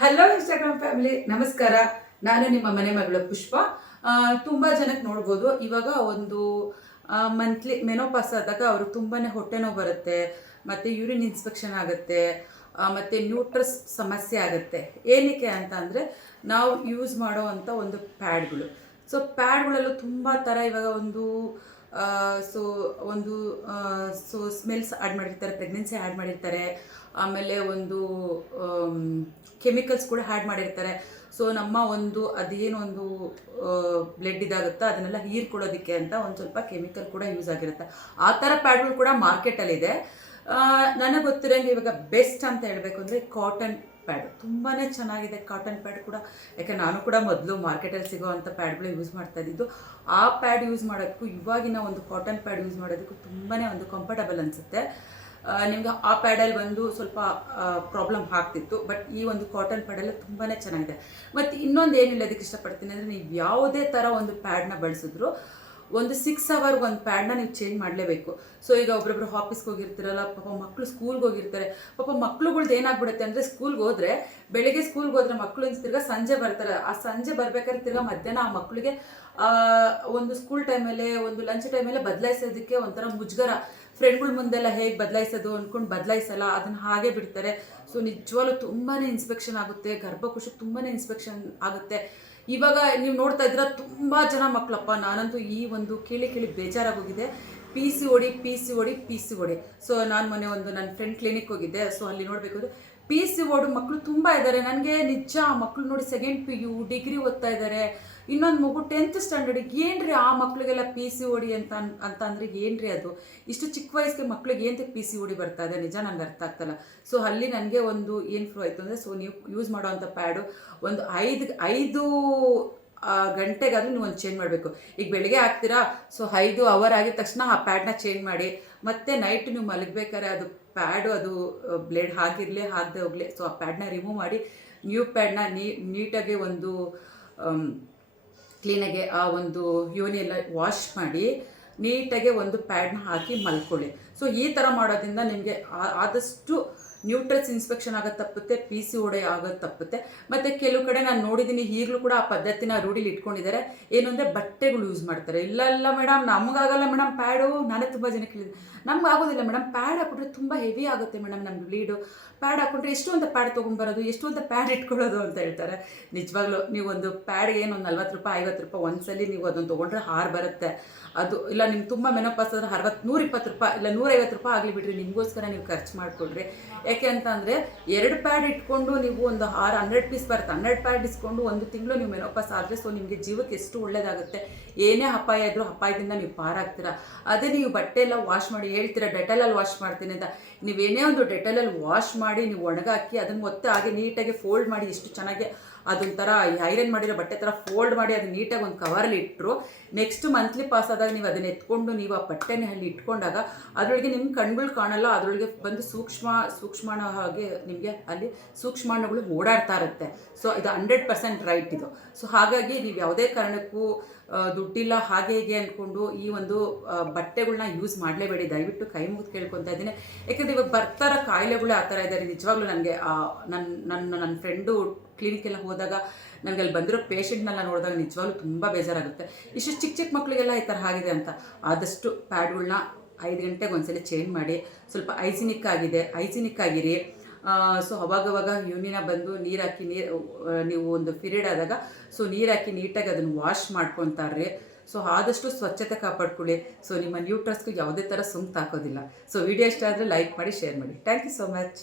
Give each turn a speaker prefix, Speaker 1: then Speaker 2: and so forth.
Speaker 1: Hello Instagram family ನಮಸ್ಕಾರ. ನಾನು ನಿಮ್ಮ ಮನೆ ಮಗಳು ಪುಷ್ಪ. ತುಂಬ ಜನಕ್ಕೆ ನೋಡ್ಬೋದು. ಇವಾಗ ಒಂದು ಮಂತ್ಲಿ ಮೆನೋಪಾಸ್ ಆದಾಗ ಅವರು ತುಂಬಾ ಹೊಟ್ಟೆ ನೋವು ಬರುತ್ತೆ, ಮತ್ತು ಯೂರಿನ್ ಇನ್ಸ್ಪೆಕ್ಷನ್ ಆಗುತ್ತೆ ಮತ್ತು ನ್ಯೂಟ್ರಸ್ ಸಮಸ್ಯೆ ಆಗುತ್ತೆ. ಏನಕ್ಕೆ ಅಂತ ಅಂದರೆ, ನಾವು ಯೂಸ್ ಮಾಡೋ ಅಂಥ ಒಂದು ಪ್ಯಾಡ್ಗಳು ಸೊ ಪ್ಯಾಡ್ಗಳಲ್ಲೂ ತುಂಬ ಥರ ಇವಾಗ ಒಂದು ಸೊ ಒಂದು ಸೊ ಸ್ಮೆಲ್ಸ್ ಆ್ಯಡ್ ಮಾಡಿರ್ತಾರೆ ಪ್ರೆಗ್ನೆನ್ಸಿ ಆ್ಯಡ್ ಮಾಡಿರ್ತಾರೆ, ಆಮೇಲೆ ಒಂದು ಕೆಮಿಕಲ್ಸ್ ಕೂಡ ಆ್ಯಡ್ ಮಾಡಿರ್ತಾರೆ. ಸೊ ನಮ್ಮ ಒಂದು, ಅದೇನೋ ಒಂದು ಬ್ಲಡ್ ಇದಾಗುತ್ತೋ, ಅದನ್ನೆಲ್ಲ ಹೀರ್ಕೊಳ್ಳೋದಕ್ಕೆ ಅಂತ ಒಂದು ಸ್ವಲ್ಪ ಕೆಮಿಕಲ್ ಕೂಡ ಯೂಸ್ ಆಗಿರುತ್ತೆ. ಆ ಥರ ಪ್ಯಾಡ್ಗಳು ಕೂಡ ಮಾರ್ಕೆಟಲ್ಲಿದೆ ನನಗೆ ಗೊತ್ತಿರೋಂಗೆ ಇವಾಗ ಬೆಸ್ಟ್ ಅಂತ ಹೇಳಬೇಕು ಅಂದರೆ ಕಾಟನ್ ಪ್ಯಾಡ್ ತುಂಬಾ ಚೆನ್ನಾಗಿದೆ ಕಾಟನ್ ಪ್ಯಾಡ್ ಕೂಡ. ಯಾಕೆ ನಾನು ಕೂಡ ಮೊದಲು ಮಾರ್ಕೆಟಲ್ಲಿ ಸಿಗೋವಂಥ ಪ್ಯಾಡ್ಗಳು ಯೂಸ್ ಮಾಡ್ತಾ ಇದ್ದಿದ್ದು. ಆ ಪ್ಯಾಡ್ ಯೂಸ್ ಮಾಡೋಕ್ಕೂ ಇವಾಗಿನ ಒಂದು ಕಾಟನ್ ಪ್ಯಾಡ್ ಯೂಸ್ ಮಾಡೋದಕ್ಕೂ ತುಂಬಾ ಒಂದು ಕಂಫರ್ಟಬಲ್ ಅನಿಸುತ್ತೆ. ನಿಮ್ಗೆ ಆ ಪ್ಯಾಡಲ್ಲಿ ಬಂದು ಸ್ವಲ್ಪ ಪ್ರಾಬ್ಲಮ್ ಆಗ್ತಿತ್ತು ಬಟ್ ಈ ಒಂದು ಕಾಟನ್ ಪ್ಯಾಡಲ್ಲಿ ತುಂಬಾ ಚೆನ್ನಾಗಿದೆ. ಮತ್ತು ಇನ್ನೊಂದು ಏನಿಲ್ಲ ಅದಕ್ಕೆ ಇಷ್ಟಪಡ್ತೀನಿ ಅಂದರೆ ನೀವು ಯಾವುದೇ ಥರ ಒಂದು ಪ್ಯಾಡ್ನ ಬಳಸಿದ್ರು ಒಂದು ಸಿಕ್ಸ್ ಅವರ್ಗೆ ಒಂದು ಪ್ಯಾಡ್ನ ನೀವು ಚೇಂಜ್ ಮಾಡಲೇಬೇಕು. ಸೊ ಈಗ ಒಬ್ಬೊಬ್ರು ಆಫೀಸ್ಗೆ ಹೋಗಿರ್ತಿರಲ್ಲ, ಪಾಪ ಮಕ್ಕಳು ಸ್ಕೂಲ್ಗೆ ಹೋಗಿರ್ತಾರೆ. ಪಾಪ ಮಕ್ಳುಗಳ್ದು ಏನಾಗ್ಬಿಡುತ್ತೆ ಅಂದರೆ ಸ್ಕೂಲ್ಗೆ ಹೋದ್ರೆ, ಬೆಳಿಗ್ಗೆ ಸ್ಕೂಲ್ಗೆ ಹೋದ್ರೆ ಮಕ್ಕಳು ತಿರ್ಗಾ ಸಂಜೆ ಬರ್ತಾರೆ. ಆ ಸಂಜೆ ಬರ್ಬೇಕಾದ್ರೆ ತಿರ್ಗಾ ಮಧ್ಯಾಹ್ನ ಆ ಮಕ್ಕಳಿಗೆ ಒಂದು ಸ್ಕೂಲ್ ಟೈಮಲ್ಲೇ ಒಂದು ಲಂಚ್ ಟೈಮಲ್ಲೇ ಬದಲಾಯಿಸೋದಕ್ಕೆ ಒಂಥರ ಮುಜುಗರ. ಫ್ರೆಂಡ್ಗಳ ಮುಂದೆಲ್ಲ ಹೇಗೆ ಬದಲಾಯಿಸೋದು ಅಂದ್ಕೊಂಡು ಬದಲಾಯಿಸಲ್ಲ ಅದನ್ನು ಹಾಗೆ ಬಿಡ್ತಾರೆ. ಸೊ ನಿಜವಾಗ್ಲೂ ತುಂಬಾ ಇನ್ಸ್ಪೆಕ್ಷನ್ ಆಗುತ್ತೆ ಗರ್ಭಕೋಶಕ್ಕೆ ತುಂಬಾ ಇನ್ಸ್ಪೆಕ್ಷನ್ ಆಗುತ್ತೆ. ಇವಾಗ ನೀವು ನೋಡ್ತಾ ಇದ್ದೀರ, ತುಂಬ ಜನ ಮಕ್ಕಳಪ್ಪ ನಾನಂತೂ ಈ ಒಂದು ಕೇಳಿ ಕೇಳಿ ಬೇಜಾರಾಗೋಗಿದೆ. P C O D P C O D P C O D so ನಾನು ಮೊನ್ನೆ ಒಂದು ನನ್ನ ಫ್ರೆಂಡ್ ಕ್ಲಿನಿಕ್ ಹೋಗಿದ್ದೆ ಸೊ ಅಲ್ಲಿ ನೋಡಬೇಕು ಪಿ ಸಿ ಓಡು ಮಕ್ಕಳು ತುಂಬ ಇದ್ದಾರೆ. ನನಗೆ ನಿಜ ಮಕ್ಕಳು ನೋಡಿ ಸೆಕೆಂಡ್ ಪಿ ಯು ಡಿಗ್ರಿ ಓದ್ತಾ ಇದ್ದಾರೆ. ಇನ್ನೊಂದು ಮಗು ಟೆಂತ್ ಸ್ಟ್ಯಾಂಡರ್ಡಿಗೆ ಏನ್ರಿ ಆ ಮಕ್ಕಳಿಗೆಲ್ಲ ಪಿ ಸಿ ಓಡಿ ಅಂತ ಅಂತ ಅಂದ್ರೆ ಏನ್ರಿ ಅದು? ಇಷ್ಟು ಚಿಕ್ಕ ವಯಸ್ಸಿಗೆ ಮಕ್ಳಿಗೆ ಏನಂತ ಪಿ ಸಿ ಓಡಿ ಬರ್ತಾ ಇದೆ? ನಿಜ ನಂಗೆ ಅರ್ಥ ಆಗ್ತಲ್ಲ. ಸೊ ಅಲ್ಲಿ ನನಗೆ ಒಂದು ಏನು ಫ್ಲೋ ಆಯಿತು ಅಂದರೆ ಸೊ ನೀವು ಯೂಸ್ ಮಾಡೋವಂಥ ಪ್ಯಾಡು ಒಂದು ಐದು ಐದು ಗಂಟೆಗಾದ್ರೂ ನೀವು ಒಂದು ಚೇಂಜ್ ಮಾಡಬೇಕು. ಈಗ ಬೆಳಿಗ್ಗೆ ಹಾಕ್ತೀರಾ? ಸೊ ಐದು ಅವರ್ ಆಗಿದ ತಕ್ಷಣ ಆ ಪ್ಯಾಡ್ನ ಚೇಂಜ್ ಮಾಡಿ, ಮತ್ತೆ ನೈಟ್ ನೀವು ಮಲಗಬೇಕಾದ್ರೆ ಅದು ಪ್ಯಾಡು ಅದು ಬ್ಲೇಡ್ ಹಾಕಿರಲಿ ಹಾಕದೆ ಹೋಗಲಿ. ಸೊ ಆ ಪ್ಯಾಡ್ನ ರಿಮೂವ್ ಮಾಡಿ ನ್ಯೂ ಪ್ಯಾಡ್ನ ನೀಟಾಗಿ ಒಂದು ಕ್ಲೀನಾಗಿ ಆ ಒಂದು ಯೋನಿ ಎಲ್ಲ ವಾಶ್ ಮಾಡಿ ನೀಟಾಗಿ ಒಂದು ಪ್ಯಾಡ್ನ ಹಾಕಿ ಮಲ್ಕೊಳ್ಳಿ. ಸೊ ಈ ಥರ ಮಾಡೋದ್ರಿಂದ ನಿಮಗೆ ಆದಷ್ಟು ನ್ಯೂಟ್ರಸ್ ಇನ್ಸ್ಪೆಕ್ಷನ್ ಆಗೋದು ತಪ್ಪುತ್ತೆ ಪಿ ಸಿ ಓಡೆ ಆಗೋದು ತಪ್ಪುತ್ತೆ. ಮತ್ತು ಕೆಲವು ಕಡೆ ನಾನು ನೋಡಿದ್ದೀನಿ ಈಗಲೂ ಕೂಡ ಆ ಪದ್ಧತಿನ ರೂಢಿಲಿ ಇಟ್ಕೊಂಡಿದ್ದಾರೆ ಏನು ಅಂದರೆ ಬಟ್ಟೆಗಳು ಯೂಸ್ ಮಾಡ್ತಾರೆ. ಇಲ್ಲ ಇಲ್ಲ ಮೇಡಮ್ ನಮಗಾಗಲ್ಲ ಮೇಡಮ್ ಪ್ಯಾಡು ನಾನೇ ತುಂಬ ಜನ ಕೇಳಿದೆ ನಮ್ಗೆ ಆಗೋದಿಲ್ಲ ಮೇಡಮ್ ಪ್ಯಾಡ್ ಹಾಕ್ಬಿಟ್ರೆ ತುಂಬ ಹೆವಿ ಆಗುತ್ತೆ ಮೇಡಮ್ ನಮ್ಮ ಬ್ಲೀಡು ಪ್ಯಾಡ್ ಹಾಕೊಂಡ್ರೆ ಎಷ್ಟು ಅಂತ ಪ್ಯಾಡ್ ತೊಗೊಂಬರೋದು ಎಷ್ಟು ಅಂತ ಪ್ಯಾಡ್ ಇಟ್ಕೊಳ್ಳೋದು ಅಂತ ಹೇಳ್ತಾರೆ. ನಿಜವಾಗ್ಲೂ ನೀವು ಒಂದು ಪ್ಯಾಡ್ಗೆ ಏನು ಒಂದು ನಲ್ವತ್ತು ರೂಪಾಯಿ, ಐವತ್ತು ರೂಪಾಯಿ ಒಂದ್ಸಲಿ ನೀವು ಅದನ್ನು ತೊಗೊಂಡ್ರೆ ಹಾರು ಬರುತ್ತೆ. ಅದು, ಇಲ್ಲ ನಿಮ್ಗೆ ತುಂಬ ಮೆನೋಪಾಸ್ ಆದರೆ ಅರವತ್ತು ನೂರ ಇಪ್ಪತ್ತು ರೂಪಾಯಿ, ಇಲ್ಲ ನೂರೈವತ್ತು ರೂಪಾಯಿ ಆಗಲಿ ಬಿಡ್ರಿ, ನಿಮಗೋಸ್ಕರ ನೀವು ಖರ್ಚು ಮಾಡಿಕೊಡ್ರಿ ಯಾಕೆ ಅಂತ ಎರಡು ಪ್ಯಾಡ್ ಇಟ್ಕೊಂಡು ನೀವು ಒಂದು ಆರು ಹಂಡ್ರೆಡ್ ಪೀಸ್ ಬರುತ್ತೆ. ಹಂಡ್ರೆಡ್ ಪ್ಯಾಡ್ ಇಸ್ಕೊಂಡು ಒಂದು ತಿಂಗಳು ನೀವು ಮೆನೋಪಾಸ್ ಆದರೆ ಸೊ ನಿಮಗೆ ಜೀವಕ್ಕೆ ಎಷ್ಟು ಒಳ್ಳೇದಾಗುತ್ತೆ? ಏನೇ ಅಪಾಯ ಇದ್ದರೂ ಅಪಾಯದಿಂದ ನೀವು ಪಾರಾಗ್ತೀರ? ಅದೇ ನೀವು ಬಟ್ಟೆ ಎಲ್ಲ ವಾಶ್ ಮಾಡಿ ಹೇಳ್ತೀರ ಡೆಟಲಲ್ಲಿ ವಾಶ್ ಮಾಡ್ತೀನಿ ಅಂತ. ನೀವೇನೇ ಒಂದು ಡೆಟಲಲ್ಲಿ ವಾಶ್ ಮಾಡಿ ನೀವು ಒಣಗಾಕಿ ಅದನ್ನು ಮತ್ತೆ ಹಾಗೆ ನೀಟಾಗಿ ಫೋಲ್ಡ್ ಮಾಡಿ ಎಷ್ಟು ಚೆನ್ನಾಗಿ ಅದೊಂಥರ ಐರನ್ ಮಾಡಿರೋ ಬಟ್ಟೆ ಥರ ಫೋಲ್ಡ್ ಮಾಡಿ ಅದು ನೀಟಾಗಿ ಒಂದು ಕವರಲ್ಲಿ ಇಟ್ಟರು ನೆಕ್ಸ್ಟ್ ಮಂತ್ಲಿ ಪಾಸ್ ಆದಾಗ ನೀವು ಅದನ್ನ ಎತ್ಕೊಂಡು ನೀವು ಆ ಬಟ್ಟೆನ ಅಲ್ಲಿ ಇಟ್ಕೊಂಡಾಗ ಅದರೊಳಗೆ ನಿಮ್ಮ ಕಣ್ಗಳು ಕಾಣಲ್ಲ, ಅದರೊಳಗೆ ಬಂದು ಸೂಕ್ಷ್ಮ, ಸೂಕ್ಷ್ಮಾಣ ಹಾಗೆ ನಿಮಗೆ ಅಲ್ಲಿ ಸೂಕ್ಷ್ಮಾಣುಗಳು ಓಡಾಡ್ತಾ ಇರುತ್ತೆ. ಸೊ ಇದು ಹಂಡ್ರೆಡ್ ಪರ್ಸೆಂಟ್ ರೈಟ್ ಇದು. ಸೊ ಹಾಗಾಗಿ ನೀವು ಯಾವುದೇ ಕಾರಣಕ್ಕೂ ದುಡ್ಡಿಲ್ಲ, ಹಾಗೆ ಹೀಗೆ ಅಂದ್ಕೊಂಡು ಈ ಒಂದು ಬಟ್ಟೆಗಳನ್ನ ಬಟ್ಟೆಗಳ್ನ ಯೂಸ್ ಮಾಡಲೇಬೇಡಿ. ದಯವಿಟ್ಟು ಕೈ ಮುಗಿದು ಕೇಳ್ಕೊತಾ ಇದ್ದೀನಿ. ಯಾಕಂದರೆ ಇವಾಗ ಬರ್ತಾರ ಕಾಯಿಲೆಗಳು ಆ ಥರ ಇದ್ದಾರೆ ನಿಜವಾಗ್ಲೂ ನನಗೆ ನನ್ನ ನನ್ನ ನನ್ನ ಫ್ರೆಂಡು ಕ್ಲಿನಿಕ್ಕೆಲ್ಲ ಹೋದಾಗ ನನಗೆ ಅಲ್ಲಿ ಬಂದಿರೋ ಪೇಷೆಂಟ್ನೆಲ್ಲ ನೋಡಿದಾಗ ನಿಜವಾಗ್ಲೂ ತುಂಬ ಬೇಜಾರಾಗುತ್ತೆ. ಇಷ್ಟು ಚಿಕ್ಕ ಚಿಕ್ಕ ಮಕ್ಕಳಿಗೆಲ್ಲ ಈ ಥರ ಆಗಿದೆ ಅಂತ. ಆದಷ್ಟು ಪ್ಯಾಡ್ಗಳನ್ನ ಐದು ಗಂಟೆಗೆ ಒಂದ್ಸಲ ಚೇಂಜ್ ಮಾಡಿ, ಸ್ವಲ್ಪ ಐಜಿನಿಕ್ ಆಗಿದೆ ಐಜಿನಿಕ್ ಆಗಿರಿ. ಸೊ ಅವಾಗವಾಗ ಯೂನಿನ ಬಂದು ನೀರು ಹಾಕಿ, ನೀರು ನೀವು ಒಂದು ಪೀರಿಯಡ್ ಆದಾಗ ಸೊ ನೀರು ಹಾಕಿ ನೀಟಾಗಿ ಅದನ್ನು ವಾಶ್ ಮಾಡ್ಕೊತಾರ್ರಿ. ಸೊ ಆದಷ್ಟು ಸ್ವಚ್ಛತೆ ಕಾಪಾಡ್ಕೊಳ್ಳಿ. ಸೊ ನಿಮ್ಮ ನ್ಯೂಟ್ರಸ್ಗೂ ಯಾವುದೇ ಥರ ಸುಂಕ್ ಹಾಕೋದಿಲ್ಲ ಸೊ ವಿಡಿಯೋ ಇಷ್ಟ ಆದರೆ ಲೈಕ್ ಮಾಡಿ ಶೇರ್ ಮಾಡಿ. Thank you so much